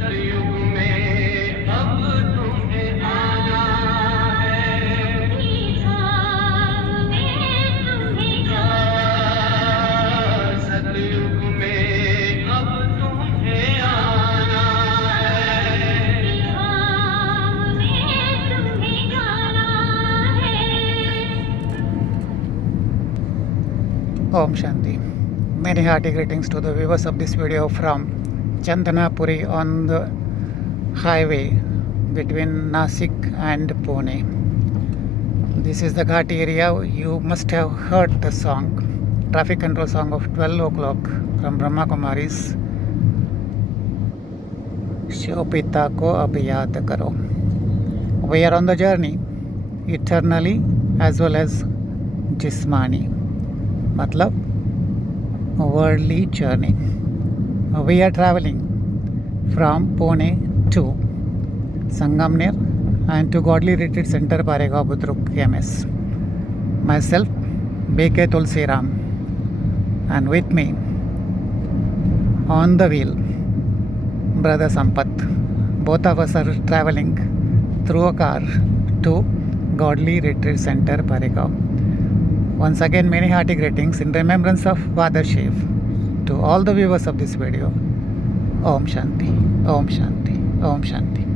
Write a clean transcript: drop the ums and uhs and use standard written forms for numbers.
सतयुग में अब तुम्हें आना है, सतयुग में अब तुम्हें आना है। Om Shanti. Many hearty greetings to the viewers of this video from Chandanapuri on the highway between Nasik and Pune. This is the Ghat area. You must have heard the song, traffic control song of 12 o'clock from Brahma Kumaris. Shiv Pita ko ab yaad karo. We are on the journey eternally as well as jismani. Matlab worldly journey. We are traveling from Pune to Sangamner and to Godly Retreat Center Paregaon Budruk MS. Myself B.K. Tulsiram, and with me on the wheel Brother Sampath. Both of us are traveling through a car to Godly Retreat Center Paregaon. Once again, many hearty greetings in remembrance of Father Shiv to all the viewers of this video. Om Shanti, Om Shanti, Om Shanti.